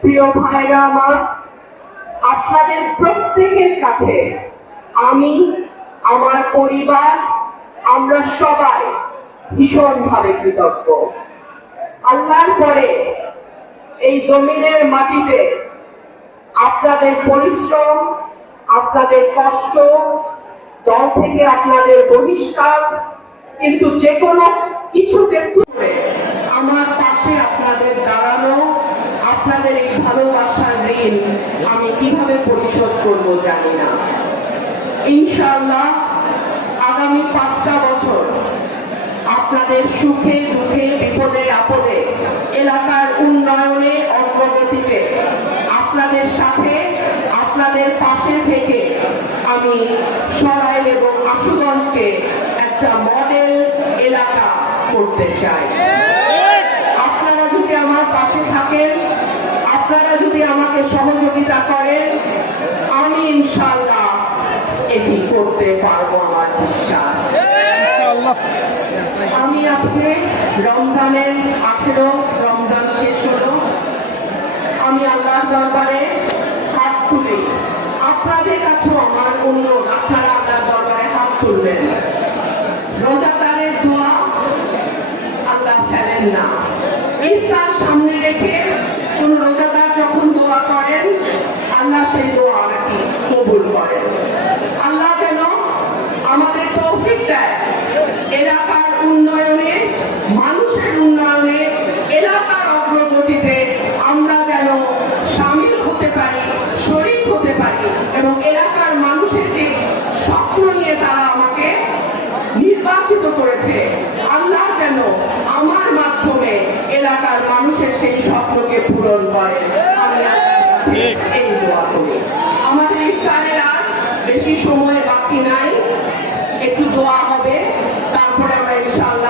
প্রিয় ভাইরা আমার, আপনাদের প্রত্যেকের কাছে আমি, আমার পরিবার, আমরা সবাই ভীষণভাবে কৃতজ্ঞ। আল্লাহর পরে এই জমিনের মাটিতে আপনাদের পরিশ্রম, আপনাদের কষ্ট, দল থেকে আপনাদের বহিষ্কার, কিন্তু যে কোনো কিছুকে তুলে আমার পাশে আপনাদের দাঁড়ানো, আপনাদের এই ভালোবাসার ঋণ আমি কিভাবে পরিশোধ করব জানি না। ইনশাআল্লাহ আগামী 5টা বছর আপনাদের সুখে দুঃখে বিপদে আপদে এলাকার উন্নয়নে অগ্রগতিতে আপনাদের সাথে আপনাদের পাশে থেকে আমি সরাইল এবং আশুগঞ্জকে একটা মডেল এলাকা করতে চাই। আপনারা যদি আমার পাশে থাকেন, আপনারা যদি আমাকে সহযোগিতা করেন, আমি ইনশাআল্লাহ এটি করতে পারবো, আমার বিশ্বাস। আমি আজকে রমজানের 18 রমজান শেষ হলো, আমি আল্লাহর দরবারে হাত তুলে আপনাদের কাছেও আমার অনুরোধ, আপনারা আল্লাহর দরবারে হাত তুলবেন। রোজাদারের দোয়া আল্লাহ ফেলেন না। ইফতার সামনে রেখে কোন রোজাদার যখন দোয়া করেন, আল্লাহ সেই দোয়া নাকি কবুল করেন। আল্লাহ যেন আমাদের তৌফিক দেয় এলাকার উন্নয়নে, মানুষের উন্নয়নে, এলাকার অগ্রগতিতে আমরা যেন শামিল হতে পারি, শরীক হতে পারি, এবং এলাকার মানুষের যে স্বপ্ন নিয়ে তারা আমাকে নির্বাচিত করেছে, আল্লাহ যেন আমার মাধ্যমে এলাকার মানুষের সেই স্বপ্নকে পূরণ করে। আমি এই দোয়া করি। আমাদের ইফতারের আর বেশি সময় বাকি নাই, একটু দোয়া হবে, তারপরে আমরা ইনশাআল্লাহ